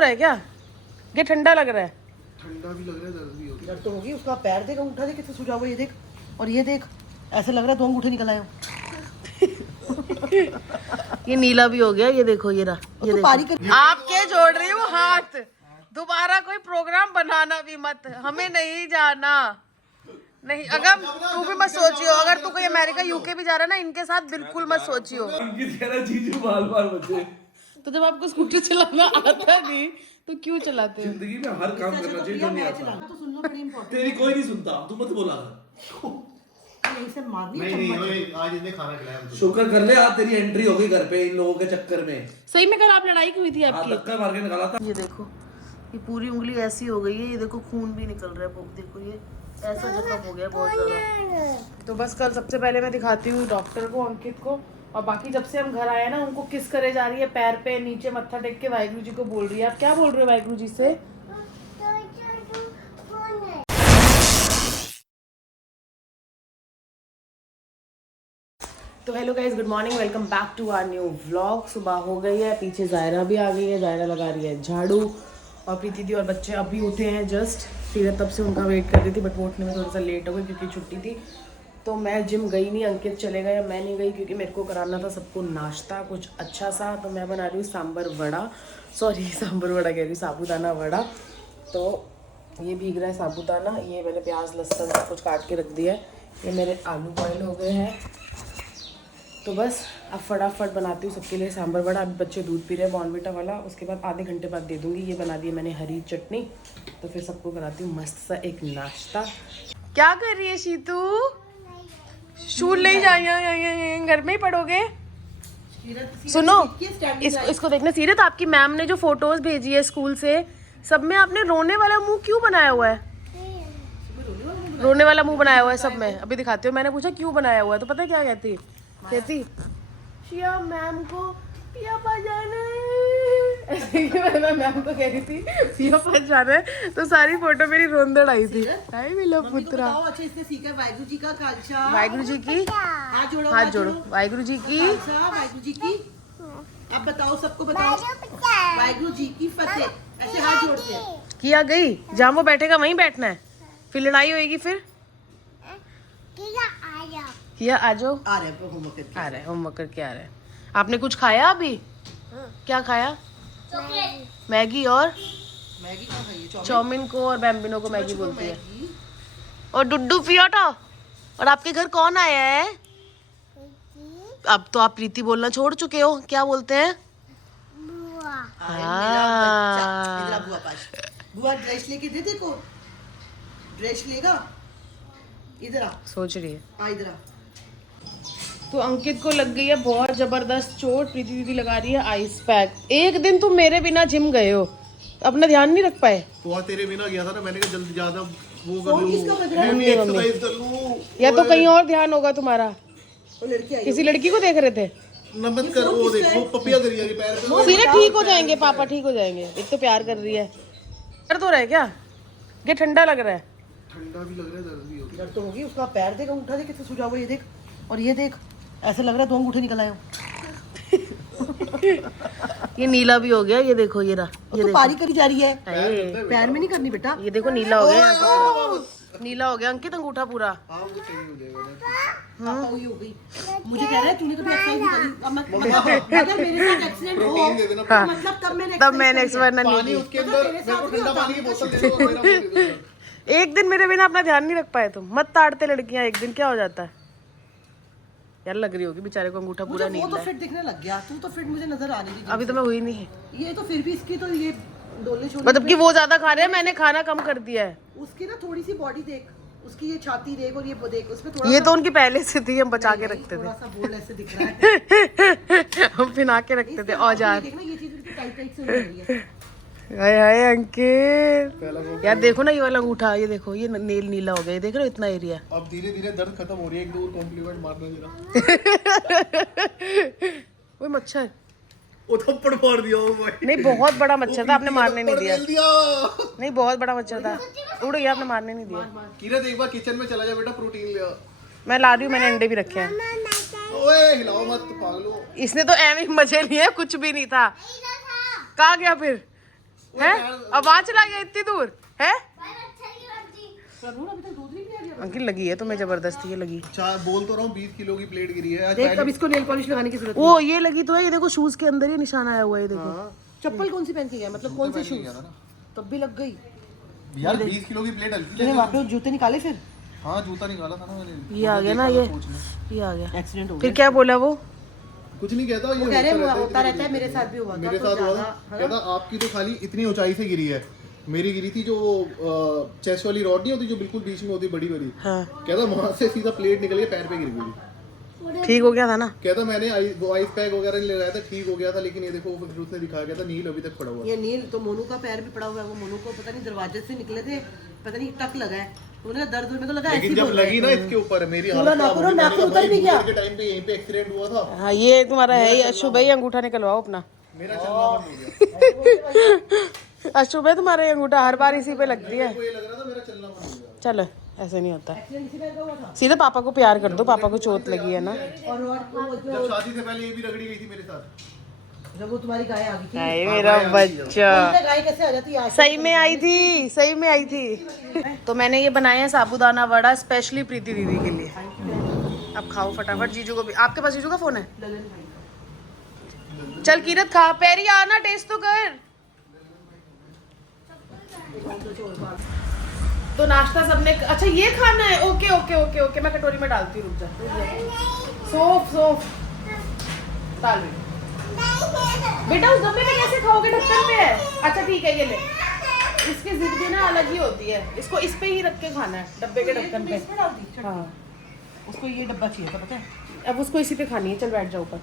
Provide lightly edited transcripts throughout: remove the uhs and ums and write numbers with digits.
रहा है क्या? ये ठंडा लग रहा है। ठंडा भी लग रहा है, दर्द भी हो रहा है। दर्द तो होगी। उसका पैर देख, अंगूठा देख कितना सूजा हुआ, ये देख और ये देख, ऐसे लग रहा है 2 अंगूठे निकल आए हो। ये नीला भी हो गया, ये देखो ये रहा, ये देखो। आपके जोड़ रही हूँ हाथ, दोबारा कोई प्रोग्राम बनाना भी मत, हमें नहीं जाना। नहीं अगर तू भी मत सोचियो, अगर तू कोई अमेरिका यूके भी जा रहा है ना, इनके साथ बिल्कुल मत सोचियो। तो जब आपको स्कूटर चलाना आता नहीं तो क्यों चलाते हो? जिंदगी में हर काम करना चाहिए जो नहीं आता। तो सुनना बड़ी इंपॉर्टेंट। तेरी कोई नहीं सुनता, तू मत बोला। इसे मारनी है। नहीं आज इसने खाना खिलाया हमको। शुक्र कर ले, आज तेरी एंट्री हो गई घर पे इन लोगों के चक्कर में। सही में कल आप लड़ाई की हुई थी आपकी? धक्का मार के निकाला था। ये देखो, ये पूरी उंगली ऐसी हो गई है, ये देखो खून भी निकल रहा है, देखो ये ऐसा जख्म हो गया बहुत ज्यादा। तो बस कल सबसे पहले मैं दिखाती हूँ डॉक्टर को, अंकित को, और बाकी जब से हम घर आए ना उनको किस करे जा रही है, पैर पे नीचे मत्था टेक के वाहिगुरु जी को बोल रही है। आप क्या बोल रहे हो वाहिगुरु जी से? तो hello guys, good morning, welcome back to our new vlog. सुबह हो गई है, पीछे जायरा भी आ गई है, जायरा लगा रही है झाड़ू, और प्रीति दी और बच्चे अभी उठे हैं जस्ट। सीरत तब से उनका वेट कर रही थी, बट वो उठने में थोड़ा सा लेट हो गई क्योंकि छुट्टी थी। तो मैं जिम गई नहीं, अंकित चले गए, मैं नहीं गई क्योंकि मेरे को कराना था सबको नाश्ता कुछ अच्छा सा। तो मैं बना रही हूँ सांभर वड़ा, सॉरी सांभर वड़ा कह रही हूँ, साबूदाना वड़ा। तो ये भीग रहा है साबूदाना, ये मैंने प्याज लहसुन सब कुछ काट के रख दिया है, ये मेरे आलू बॉयल हो गए हैं। तो बस अब फटाफट बनाती हूँ सबके लिए सांभर वड़ा। अभी बच्चे दूध पी रहे हैं बॉर्नविटा वाला, उसके बाद आधे घंटे बाद दे दूँगी। ये बना दी मैंने हरी चटनी, तो फिर सबको कराती हूँ मस्त सा एक नाश्ता। क्या कर रही है शीतू? शूल ले जाइए, घर में ही पढ़ोगे? सुनो इसको देखना सीरत, आपकी मैम ने जो फोटोज भेजी है स्कूल से, सब में आपने रोने वाला मुंह क्यों बनाया हुआ है? रोने वाला मुंह बनाया हुआ है सब में। अभी दिखाती हूँ। मैंने पूछा क्यों बनाया हुआ है, तो पता है क्या कहती शिया मैम को पिया पा जाना है, ऐसे ही मैं मैम को कह रही थी पिया पा जाना है, तो सारी फोटो मेरी रोंदड़ आई थी। हाय मेरा पुत्रा। अच्छा इसने सीखा वाहिगुरु जी का खालसा, वाहिगुरु जी की हाथ जोड़ो, हाथ जोड़ो, वाहिगुरु जी की खालसा, वाहिगुरु जी की। अब बताओ, सबको बताओ, वाहिगुरु जी की फतेह, ऐसे हाथ जोड़ते हैं। किया गई, जहाँ वो बैठेगा वहीं बैठना है, फिर लड़ाई होएगी। फिर किया आ जाओ, आ रहे हैं होमवर्क करके आ रहे हैं। आपने कुछ खाया अभी? क्या खाया? मैगी। और मैगी कहाँ खाई है? चाउमीन को और बैम्बिनो को मैगी बोलती है। और डुड्डू पियोटो। और आपके घर कौन आया है? अब तो आप प्रीति बोलना छोड़ चुके हो, क्या बोलते हैं? बुआ ड्रेस लेके दे, देखो ड्रेस लेगा। इधर आ, सोच रही है। आ इधर आ। तो अंकित को लग गई है बहुत जबरदस्त चोट, प्रीति दीदी लगा रही है आइस पैक। एक दिन तुम मेरे बिना जिम गए हो, अपना ध्यान नहीं रख पाए। तो तेरे बिना गया था ना, मैंने कहा जल्दी ज्यादा वो कर फोन लूं, किसका बज रहा है? एक्सरसाइज कर लूं। या तो कहीं और ध्यान होगा तुम्हारा, वो लड़की आई किसी लड़की को देख रहे थे। नमन कर, वो देखो पपिया दे रही है पैर पे। सीधे ठीक हो जाएंगे पापा, ठीक हो जाएंगे। एक तो प्यार कर रही है। दर्द हो रहा है क्या? ये ठंडा लग रहा है। ठंडा भी लग रहा है, दर्द भी हो रहा है। दर्द तो होगी। उसका पैर देख, अंगूठा देख कितना सूजा हुआ, ये देख और ये देख, ऐसे लग रहा है 2 अंगूठे निकल आए हो। ये नीला भी हो गया, ये देखो ये रहा, ये तो पारी करी जा रही है, देखो। पैर में नहीं करनी बेटा। ये देखो नीला हो गया, नीला हो गया अंकित अंगूठा पूरा। हाँ वो सही हो जाएगा ना। पापा हुई हो गई। मुझे कह रहा है तूने कभी एक्सरसाइज नहीं करी। अब मतलब अगर मेरे साथ एक्सीडेंट हो तो मतलब तब मैंने एक्सरसाइज नहीं पानी की। उसके अंदर मेरे को ठंडा पानी की बोतल दे दो और मेरा मुंह दे दो। एक दिन मेरे बिना अपना ध्यान नहीं रख पाए तुम। मत ताड़ते लड़कियां, एक दिन क्या हो जाता है यार। लग रही होगी बेचारे को अंगूठा पूरा मुझे वो नीला तो है। फिट दिखने लग गया, तू तो फिट मुझे नजर आ रही थी। अभी तो मैं हुई नहीं। ये तो फिर भी इसकी तो ये डोले छोले, मतलब कि वो ज्यादा खा रहे हैं, मैंने खाना कम कर दिया है। उसकी ना थोड़ी सी बॉडी देख, उसकी ये छाती देख और ये देख, उसमें थोड़ा ये तो उनकी पहले से थी, हम बचा के रखते थोड़ा थे। सा बोल ऐसे दिख रहा है। हम पिना के रखते थे औजार। देखना ये चीज बिल्कुल टाइट टाइट से हो रही है। हाय हाय अंकित, यार देखो ना ये वाला अंगूठा, ये देखो ये नेल नीला हो गया, ये देख रहे हो इतना एरिया। अब धीरे धीरे दर्द खत्म हो रही है, एक दो कॉम्प्लीमेंट मारना जरा। वो मच्छर वो थप्पड़ मार दिया वो भाई। नहीं, बहुत बड़ा मच्छर था, आपने मारने नहीं दिया। दिया। नहीं बहुत बड़ा मच्छर था, उड़ गया, आपने मारने नहीं दिया। किरत एक बार किचन में चला जा बेटा, प्रोटीन ले आ। मैं ला रही हूँ, मैंने अंडे भी रखे हैं। ओए हिलाओ मत पागलो। इसने तो एवं ही मजे लिए, कुछ भी नहीं था। कहाँ गया फिर? है? अब वहाँ चला गया इतनी दूर है? प्रभु अभी तक दूध नहीं पिया गया। अंकिल लगी है तुम्हें जबरदस्ती, ये लगी। चार बोल तो रहा हूँ 20 किलो की प्लेट गिरी है आज। देख अब इसको नेल पॉलिश लगाने की जरूरत वो ये लगी तो है, ये देखो शूज के अंदर ही निशान आया हुआ है, ये देखो। हाँ, चप्पल कौन सी पहन के गया, मतलब कौन से शूज? गया था ना तब भी लग गई। यार 20 किलो की प्लेट हल्की तूने ले। वहाँ पे जूते निकाले फिर? हाँ जूता निकाला था ना मैंने। ये आ गया ना, ये आ गया। एक्सीडेंट हो फिर क्या बोला वो? कुछ नहीं कहता, वो ये कह रहे होता रहता है, मेरे साथ भी हुआ था। मेरे साथ हुआ था। कहता आपकी तो खाली इतनी ऊंचाई से गिरी है, मेरी गिरी थी जो चेस्ट वाली रॉड नहीं होती जो बिल्कुल बीच में होती बड़ी बड़ी। हाँ कहता वहां से सीधा प्लेट निकल के पैर पे गिर गई। ठीक हो गया था ना? कहता मैंने आइस पैक वगैरह नहीं लगाया था, ठीक हो गया था, लेकिन ये देखो फिर उसने दिखाया, कहता नील अभी तक पड़ा हुआ है। ये नील तो मोनू का पैर भी पड़ा हुआ है। वो मोनू को पता नहीं दरवाजे से निकले थे, पता नहीं टक लगा है, उन्हें दर्द मेरे को लगा ऐसी लेकिन जब लगी ना इसके ऊपर मेरी पूरा नाखून नाखून उतर भी गया। के टाइम पे यहीं पे एक्सीडेंट हुआ था। हाँ ये तुम्हारा है ही। अशुभ भाई अंगूठा निकलवाओ अपना। मेरा चलना बंद हो गया। अशुभ भाई तुम्हारा ये अंगूठा हर बार इसी पे लगती है। मुझे लग रहा था मेरा चलना बंद हो गया। चलो ऐसे नहीं होता, सीधा पापा को प्यार कर दो, पापा को चोट लगी है ना। और वो जो जब शादी से पहले ये भी रगड़ी गई थी मेरे साथ। जब वो तुम्हारी गाय आ गई थी, हाय मेरा बच्चा, गाय कैसे आ जाती है? सही में आई थी, सही में आई थी। तो मैंने ये बनाए हैं साबूदाना वड़ा स्पेशली प्रीति दीदी के लिए। अब खाओ फटाफट। जीजू को भी, आपके पास जीजू का फोन है? चल कीरत खा, पैरी आना टेस्ट तो कर। तो नाश्ता सबने, अच्छा ये खाना है, ओके ओके ओके ओके, मैं कटोरी में डालती हूँ, रुक जा। सोफ सोफ डाल रही हूँ। बेटा उस डब्बे में कैसे खाओगे, ढक्कन पे है। अच्छा ठीक है ये ले, इसकी जिद ना अलग ही होती है, इसको इस पे ही रख के खाना है, डब्बे के ढक्कन पे। हाँ उसको ये डब्बा चाहिए था, पता है? अब उसको इसी पे खानी है। चल बैठ जाओ ऊपर।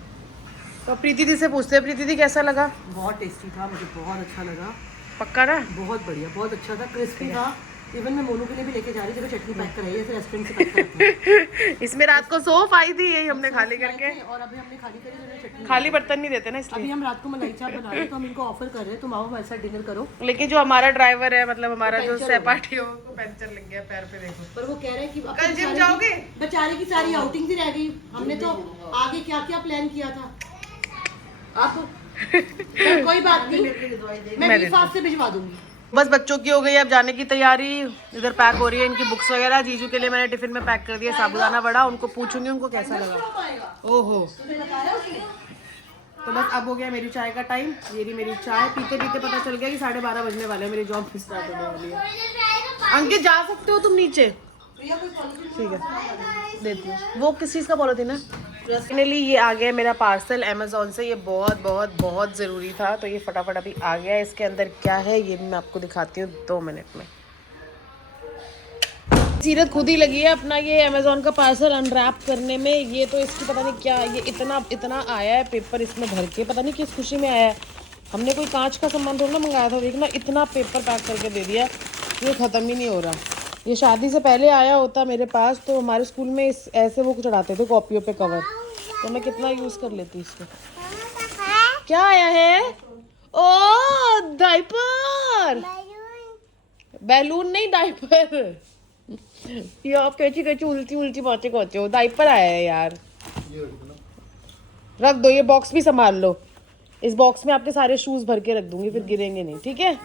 तो प्रीति दी से पूछते हैं, प्रीति दी कैसा लगा? बहुत टेस्टी था, मुझे बहुत अच्छा लगा। पक्का ना? बहुत बढ़िया, बहुत अच्छा था, क्रिस्पी था। इवन मैं मोनू के लिए भी लेके जा रही थी, चटनी पैक कराई है, फिर रेस्टोरेंट से पैक करती इसमें रात को सोफ आई थी, यही हमने खाली करके। और अभी हमने खाली करी, तो चटनी। खाली बर्तन नहीं देते ना अभी इसलिए। हम रात को मलाई चाप बना रहे हैं, तो हम इनको ऑफर कर रहे हैं, तुम आओ हमारे साथ डिनर करो। लेकिन जो हमारा ड्राइवर है, मतलब हमारा जो सहपाठी है, उसको पंचर लग गया पैर पे, देखो। पर वो कह रहे हैं कि कल जिम जाओगे? बेचारे की सारी आउटिंग ही रह गई। हमने तो आगे क्या क्या प्लान किया था। आप चल, कोई बात नहीं, मैं हिसाब से भिजवा दूंगी। बस बच्चों की हो गई अब जाने की तैयारी, इधर पैक हो रही है इनकी बुक्स वगैरह। जीजू के लिए मैंने टिफिन में पैक कर दिया साबूदाना वड़ा, उनको पूछूंगी उनको कैसा लगा। ओहो, तो बस अब हो गया मेरी चाय का टाइम। ये रही मेरी चाय, पीते पीते पता चल गया कि 12:30 बजने वाले हैं, मेरी जॉब स्टार्ट होने वाली है। अंकित जा सकते हो तुम नीचे, ठीक है देती हूँ। वो किस चीज़ का पॉलिथीन है? फाइनली ये आ गया मेरा पार्सल अमेज़ॉन से। ये बहुत बहुत बहुत ज़रूरी था, तो ये फटाफट अभी आ गया। इसके अंदर क्या है ये भी मैं आपको दिखाती हूँ 2 मिनट में। सीरत खुद ही लगी है अपना ये अमेज़ॉन का पार्सल अनरैप करने में। ये तो इसकी पता नहीं क्या, ये इतना आया है पेपर इसमें भर के, पता नहीं किस खुशी में आया है। हमने कोई कांच का सामान थोड़ा ना मंगाया था, देखना इतना पेपर पैक करके दे दिया, ये ख़त्म ही नहीं हो रहा। ये शादी से पहले आया होता मेरे पास, तो हमारे स्कूल में इस ऐसे वो चढ़ाते थे कॉपियों पे कवर, तो मैं कितना यूज़ कर लेती इसको। क्या आया है? ओ डायपर, बैलून नहीं डायपर। ये आप कैची उल्टी बातें कहते हो। डायपर आया है यार, रख दो, ये बॉक्स भी संभाल लो। इस बॉक्स में आपके सारे शूज भर के रख दूंगी, फिर गिरेंगे नहीं, ठीक है?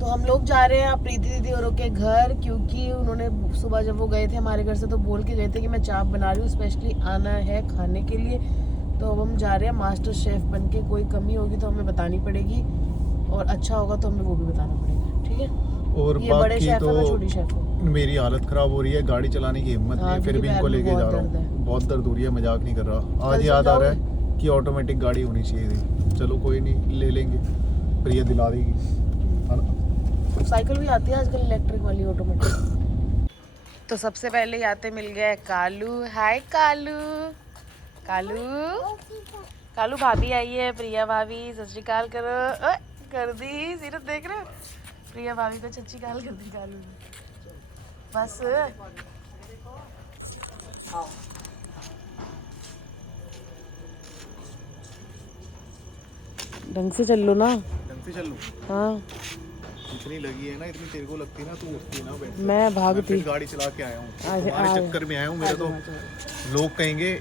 तो हम लोग जा रहे हैं प्रीति दीदी औरों के घर, क्योंकि उन्होंने सुबह जब वो गए थे हमारे घर से तो बोल के गए थे कि मैं चाप बना रही हूँ, स्पेशली आना है खाने के लिए। तो अब हम जा रहे हैं मास्टर शेफ बन के। कोई कमी होगी तो हमें बतानी पड़ेगी, और अच्छा होगा तो हमें वो भी बताना पड़ेगा, ठीक है? और ये बड़े शेफ है, मैं छोटी शेफ हूँ। मेरी हालत खराब हो रही है, गाड़ी चलाने की हिम्मत नहीं है, फिर भी इनको लेके जा रहा हूँ। बहुत दर्द हो रही है, मजाक नहीं कर रहा। आज याद आ रहा है कि ऑटोमेटिक गाड़ी होनी चाहिए थी। चलो कोई नहीं, ले लेंगे, प्रिया दिला देगी, है ना? साइकिल भी आती है आजकल इलेक्ट्रिक वाली, ऑटोमेटिक। तो सबसे पहले आते मिल गया कालू। हाय कालू, कालू भाभी आई है, प्रिया भाभी सत श्री अकाल करो। कर दी सीरत, देख रहे हो? प्रिया भाभी को सत श्री अकाल कर दी कालू ने। बस ढंग से चल लो ना। ढंग से चल लूं? हाँ इतनी लगी है ना, इतनी तेरे को लगती है ना, तू उठती है ना बैठ। मैं भागती, गाड़ी चला के आया हूँ, आज तुम्हारे चक्कर में आया हूँ। मेरे तो लोग कहेंगे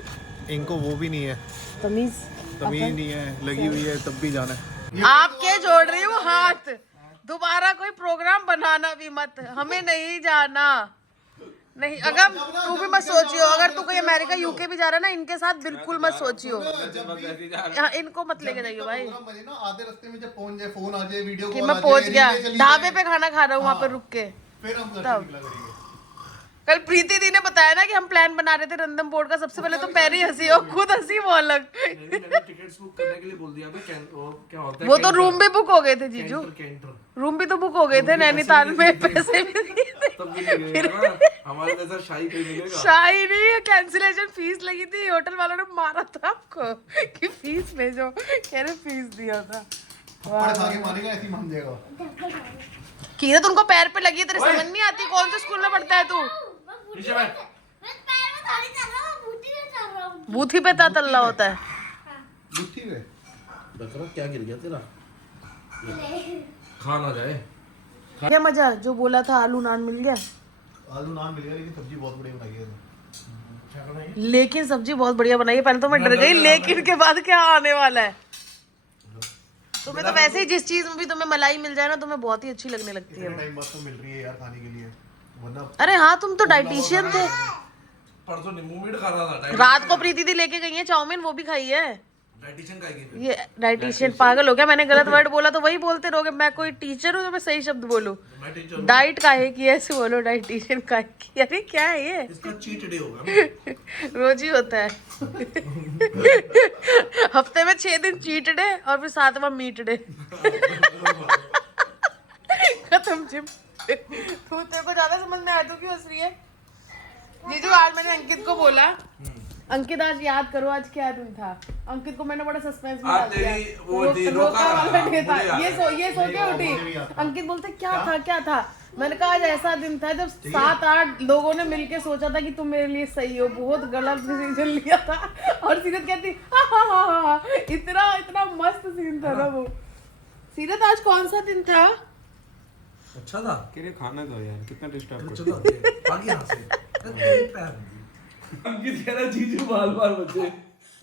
इनको वो भी नहीं है, तमीज तमीज नहीं है, लगी हुई है, तब भी जाना है। आपके जोड़ रही हूँ हाथ, दोबारा कोई प्रोग्राम बनाना भी मत, हमें नहीं जाना। नहीं अगर तू भी मत सोचियो, अगर तू कोई अमेरिका यूके भी जा रहा है ना, इनके साथ बिल्कुल मत सोचियो। हाँ, इनको मत लेके जाइयो भाई आधे रास्ते में जब पहुंच जाए, फोन आ जाए, वीडियो कि कॉल मैं आ पहुंच जाए, गया, रीलें चली ढाबे जाए, पे खाना खा रहा हूँ वहाँ पे रुक के। फिर हम घर से निकला करेंगे। कल प्रीति दी ने बताया ना कि हम प्लान बना रहे थे रंदम बोर्ड का, सबसे पहले तो पैरी हंसी और खुद हंसी वो अलग। टिकट्स बुक करने के लिए बोल दिया था, वो क्या होता है, वो तो रूम भी बुक हो गए थे जीजू, कैंटर रूम भी तो बुक हो गए थे नैनीताल में, पैसे भी दिए थे। तब भी नहीं मिलेगा ना, हमारे जैसा शाही कोई मिलेगा। शाही नहीं, कैंसिलेशन फीस लगी थी, होटल वालों ने मारा था आपको कि फीस भेजो, कह रहे फीस दिया था। थप्पड़ खा के मारेगा, ऐसे ही मान जाएगा। कीरत उनको पैर पे लगी है, तेरे समझ नहीं आती, कौन से स्कूल में पढ़ता है तू? नीचे बैठ। बूथी पे तल्ला होता है। बुद्धि पे बकरा क्या गिर गया तेरा, खा ना जाए। क्या मजा, जो बोला था आलू नान मिल गया। आलू नान मिल गया, लेकिन सब्जी बहुत बढ़िया बनाई है। लेकिन सब्जी बहुत बढ़िया बनाई है, पहले तो मैं डर गई, लेकिन के बाद क्या आने वाला है। तुम्हें तो वैसे ही जिस चीज में भी तुम्हें मलाई मिल जाए ना, तुम्हें बहुत ही अच्छी लगने लगती है। टाइम बाद तो मिल रही है यार खाने के लिए, वरना अरे हाँ, तुम तो डाइटिशियन थे। परसों नींबू मीट खा रहा था, रात को प्रीति दी लेके गई है चाउमीन, वो भी खाई है। डाइटिशियन खाएगी। ये डाइटिशियन पागल हो गया, मैंने गलत वर्ड बोला तो वही बोलते रहोगे। मैं कोई टीचर हूँ तो मैं सही शब्द बोलूँ। मैं टीचर हूँ। डाइट काहे की, ऐसे बोलो डाइटिशियन काहे की। अरे क्या है ये, इसका चीट डे होगा ना। रोज ही होता है। हफ्ते में 6 दिन चीट डे और फिर 7वां मीट डे। खत्म जिम। तू तेरे को ज्यादा समझ में आया, तू क्यों हंस रही है? जीजू आज मैंने अंकित को बोला, अंकित आज याद करो आज क्या दिन था। अंकित को मैंने बड़ा सस्पेंस में डाल दिया। रोका वाला डे था। ये सो के उठी, अंकित बोलते क्या था। मैंने कहा आज ऐसा दिन था जब 7-8 लोगों ने मिलके सोचा था कि तुम मेरे लिए सही हो, बहुत गलत डिसीजन लिया था। और सीरत कहती हाँ, इतना मस्त सीन था ना वो। सीरत आज कौन सा दिन था? अच्छा था, खाना दो यार, कितना डिस्टर्ब अच्छा था। भाग यहाँ से। अंकित कह रहा जीजू बार बचे।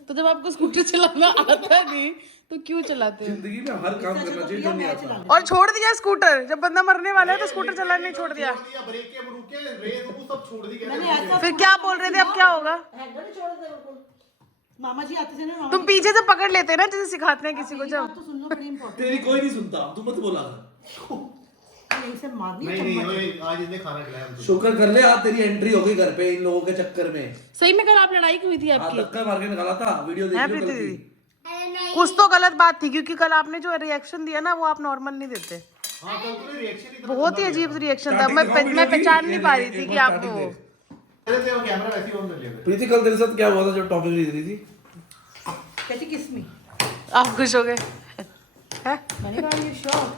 तो जब आपको स्कूटर चलाना आता नहीं तो क्यों चलाते हो? जिंदगी में हर काम करना चाहिए जो नहीं आता। और छोड़ दिया स्कूटर, जब बंदा मरने वाला है तो स्कूटर चलाना नहीं छोड़ दिया। ब्रेक के रुके, रेस वो सब छोड़ दी। कहते फिर क्या बोल रहे थे, अब क्या होगा? हैंडल ही छोड़ दे बिल्कुल। मामा जी आते थे ना, मामा तुम पीछे से पकड़ लेते हैं ना, जैसे सिखाते हैं किसी को। जी जब बात तो सुन लो, बड़ी इंपॉर्टेंट तेरी कोई नहीं सुनता, तू मत बोला। है। इसे मारनी है नहीं चम्मच। नहीं, आज इसने खाना खिलाया हमको। शुक्र कर ले, आज तेरी एंट्री हो गई घर पे इन लोगों के चक्कर में। सही में कल आप लड़ाई की हुई थी आज आपकी, धक्का मार के निकाला था, वीडियो है देख लो कल प्रीति की। दीदी? कुछ तो गलत बात थी, क्योंकि कल आपने जो रिएक्शन दिया ना वो आप नॉर्मल नहीं देते। हाँ, कल तूने रिएक्शन ही बहुत ही अजीब रिएक्शन था। मैं पहचान नहीं पा रही थी कि आप वो। तेरे वो कैमरा वैसे ही ऑन कर लिया। प्रीति कल तेरे साथ क्या हुआ था जब टॉपिक ली थी? कहती किस में? आप खुश हो गए? मैंने कहा ये शॉट।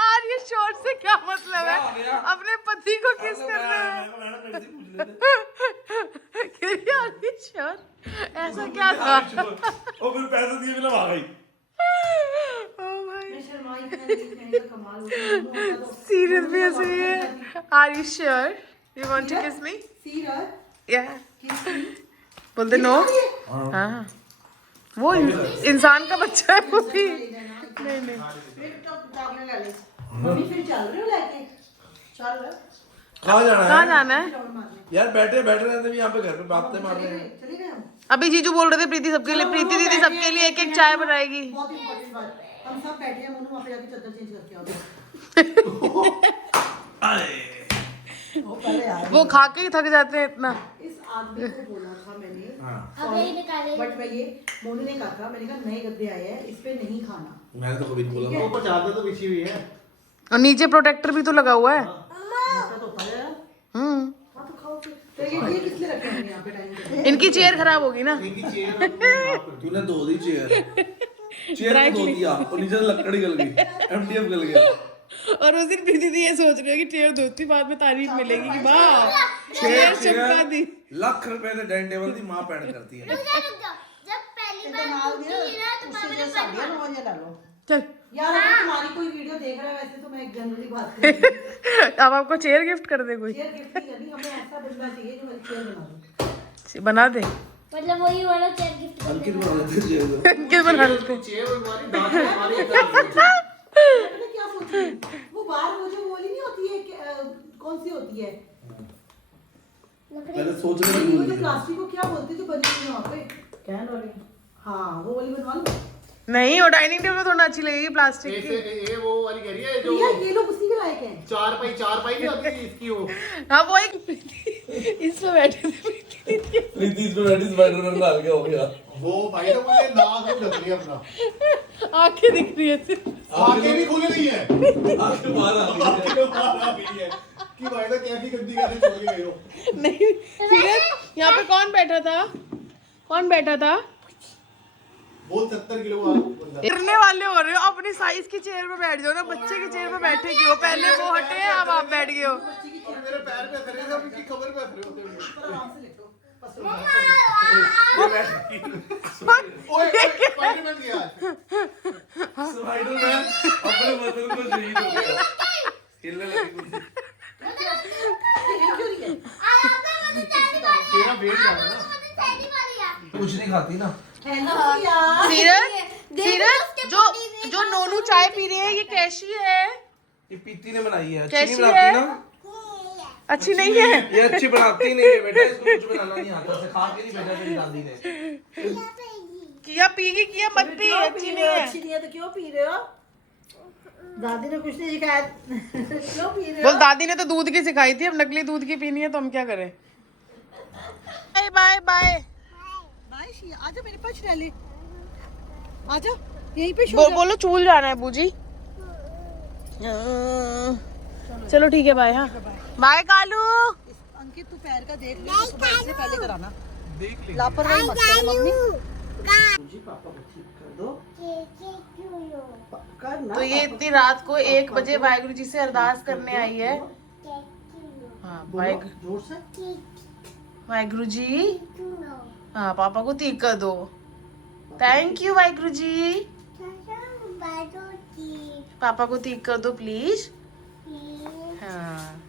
आर ये शॉर्ट से क्या मतलब है? अपने पति को किस कर रहे हैं? आर ये शॉर्ट ऐसा क्या था? और फिर पैसे दिए बिना भाग गई। ओ भाई, मैं शर्माई मैंने कहा कमाल हो गया। सीरियस भी हंस रही है। Are you sure you want to kiss me? सीरत या बोल दे नो। हाँ, वो इंसान का बच्चा है वो भी। नहीं फिर तो दागने वाले मम्मी फिर चल रहे हो लेके चल। कहाँ जाना कहाँ है जाना है? यार? बैठे रहते भी यहाँ पे घर पे बातें मार रहे हैं। चले गए हम। अभी जीजू बोल रहे थे प्रीति सबके लिए, प्रीति दीदी सबके लिए एक चाय बनाएगी। बहुत इंपॉर्टेंट बात, हम सब बैठे हैं, मोनू वहाँ पे जाके चादर चेंज करके आओ। वो पहले आए। वो खा के ही थक जाते हैं इतना। इस आदमी को बोला था मैंने, बट मैं ये मोनू ने कहा था, मैंने कहा नए गद्दे आए हैं, इस पे नहीं खाना। मैंने तो कभी नहीं बोला था। ऊपर चादर तो बिछी हुई है और नीचे प्रोटेक्टर भी तो लगा हुआ है। मोटा तो होता है। हाँ तो खाओ फिर। तो ये किस लिए रखे हमने यहाँ पे टाइम पे? इनकी चेयर खराब होगी ना। इनकी चेयर तूने धो दी चेयर को धो दिया और नीचे से लकड़ी गल गई, एमडीएफ गल गया। और उस दिन प्रीति दी ये सोच रही है कि चेयर धोती, बाद में तारीफ मिलेगी कि वाह चेयर चमका दी। लाख रुपए से डाइनिंग टेबल थी, माँ पैंट करती है। जब पहली बार दूध गिरा तो पापा ने बनवाया। डालो चल यार, अगर तुम्हारी कोई वीडियो देख रहा है, वैसे तो मैं एक जनरली बात कर रही हूँ। अब आपको चेयर गिफ्ट कर दे कोई? चेयर गिफ्ट नहीं करनी, हमें ऐसा बंदा चाहिए जो मेरी चेयर बना दे। बना दे। मतलब वही वाला चेयर गिफ्ट अंकित बना लेते चेयर को। अंकित बना लेते। चेयर हमारी दांत हमारी इधर पता क्या सोच रही हूँ? वो बाहर वो जो वाली नहीं होती है कौन सी होती है पहले सोचने वो की जो भूल प्लास्टिक को क्या बोलते हैं जो बनी हुई है वहाँ पे कैन वाली? हाँ वो वाली बनवा लो नहीं, वो डाइनिंग टेबल थोड़ा अच्छी लगेगी प्लास्टिक की। ये वो वाली कह रही है जो भैया ये लोग उसी के लायक हैं 4 पाई नहीं होती थी इसकी वो। हाँ वो एक इसमें बैठे थे। प्रीति इस पे बैठी स्पाइडरमैन डाल के हो गया। वो भाई तो मुझे नाक में ढक रही है अपना। आंखें दिख रही है सिर्फ। आंखें भी खुली नहीं है। आंखें बाहर आ गई है। आंखें बाहर आ गई है कि भाई तो कैसी गंदी कैसे छोड़ के गए हो। नहीं सीरियस, यहाँ पे कौन बैठा था? कौन बैठा था? वो 70 किलो का बंदा। गिरने वाले हो रहे हो, अपनी साइज की चेयर पे बैठ जाओ ना। बच्चे की चेयर पे बैठे क्यों? पहले वो हटे हैं, अब आप बैठ गए हो। और मेरे पैर पे खड़े थे उनकी कमर पे खड़े होते हुए। आराम से लेटो बस ओए स्पाइडरमैन गया है। स्पाइडरमैन अपने वतन को शहीद हो गया। हिलने लगी कुछ। तेरा वेट ज्यादा ना। कुछ नहीं खाती ना। हेलो यार सीरियस जो नोनू चाय पी रही है, ये कैसी है? ये पीती ने बनाई है। अच्छी कैसी नहीं है? बनाती ना। अच्छी नहीं है? ये अच्छी बनाती नहीं है बेटा। इसको कुछ बनाना नहीं आता। सिखा के नहीं भेजा मेरी दादी ने। किया पीगी, किया मत पी, अच्छी नहीं है। अच्छी नहीं है तो क्यों पी रहे हो दादी ने कुछ नहीं सिखाया क्यों पी रहे बोल हो दादी ने तो दूध की सिखाई थी, अब नकली दूध की पीनी है तो हम क्या करें? Bye bye bye. बाय शिया आजा मेरे पास रह ले आजा यहीं पे सो जा। बोलो चूल जाना है बूजी। चलो ठीक है, बाय। हाँ बाय कालू। अंकित तू पैर का देख ले सुबह से पहले कराना देख ले लापरवाही मत करो मम्मी जी पापा को ठीक कर दो करना तो ये इतनी रात को 1 बजे वाहिगुरु जी से अरदास करने आई है। हाँ जोर से वाहिगुरु जी, हाँ पापा को ठीक कर दो। थैंक यू वाहिगुरु जी, पापा को ठीक कर दो प्लीज। हाँ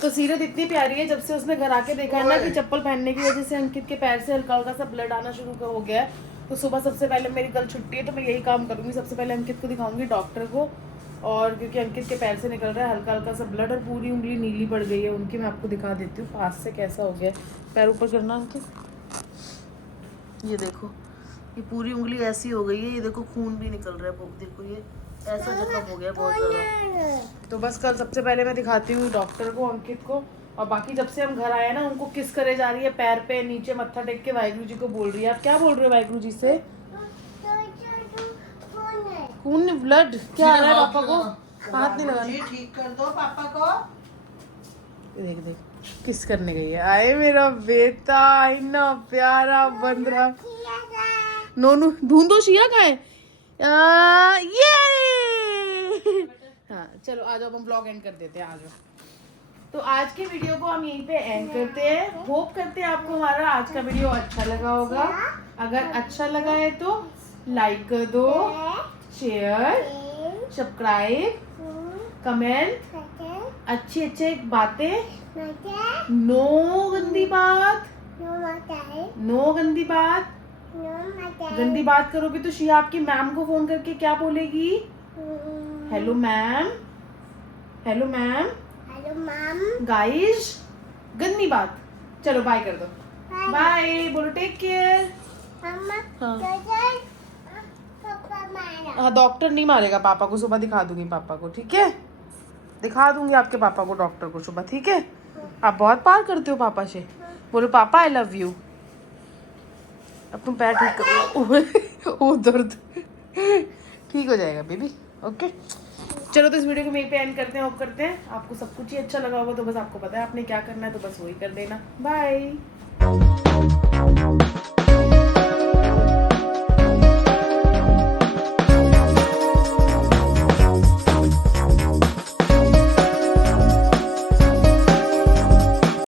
तो सीरत इतनी प्यारी है, जब से उसने घर आके देखा है ना कि चप्पल पहनने की वजह से अंकित के पैर से हल्का हल्का सा ब्लड आना शुरू हो गया है, तो सुबह सबसे पहले मेरी कल छुट्टी है तो मैं यही काम करूंगी। सबसे पहले अंकित को दिखाऊंगी डॉक्टर को, और क्योंकि अंकित के पैर से निकल रहा है हल्का हल्का सा ब्लड और पूरी उंगली नीली पड़ गई है उनकी। मैं आपको दिखा देती हूँ पास से कैसा हो गया। पैर ऊपर करना अंकित, ये देखो ये पूरी उंगली ऐसी हो गई है। ये देखो खून भी निकल रहा है, देखो ये ऐसा जख्म हो गया बहुत ज़्यादा। तो बस कल सबसे पहले मैं दिखाती हूँ डॉक्टर को अंकित को, और बाकी जब से हम घर आए ना उनको किस करे जा रही है पैर पे, नीचे मत्था टेक के वाहिगुरु जी को बोल रही है। आप क्या बोल रहे हो वाहिगुरु जी से? खून ब्लड क्या आ रहा है पापा को? हाथ नहीं लगाना। जी ठीक कर दो पापा को देख देख किस करने गई है। आए मेरा बेटा, इतना प्यारा बन रहा। नोनू ढूंढो शिया कहाँ है? ये हाँ चलो आ जाओ, हम ब्लॉग एंड कर देते हैं। आ जाओ। तो आज की वीडियो को हम यहीं पे एंड करते हैं। होप करते हैं आपको हमारा आज का वीडियो अच्छा लगा होगा। अगर अच्छा लगा है तो लाइक कर दो, शेयर, सब्सक्राइब, कमेंट, अच्छी अच्छी बातें, नो गंदी बात, नो गंदी बात। गंदी बात करोगे तो शिया आपकी मैम को फोन करके क्या बोलेगी? Hello ma'am, hello ma'am, guys गंदी बात। चलो बाय कर दो, बाय बोलो, टेक केयर। हाँ डॉक्टर नहीं मारेगा पापा को, सुबह दिखा दूंगी पापा को, ठीक है? दिखा दूंगी आपके पापा को डॉक्टर को सुबह, ठीक है? आप बहुत प्यार करते हो पापा से, बोलो पापा आई लव यू। अब तुम पैर ठीक करो। वो दर्द ठीक हो जाएगा बेबी, ओके? चलो तो इस वीडियो को यहीं पे एंड करते हैं। होप करते हैं आपको सब कुछ ही अच्छा लगा होगा। तो बस आपको पता है आपने क्या करना है, तो बस वही कर देना। बाय।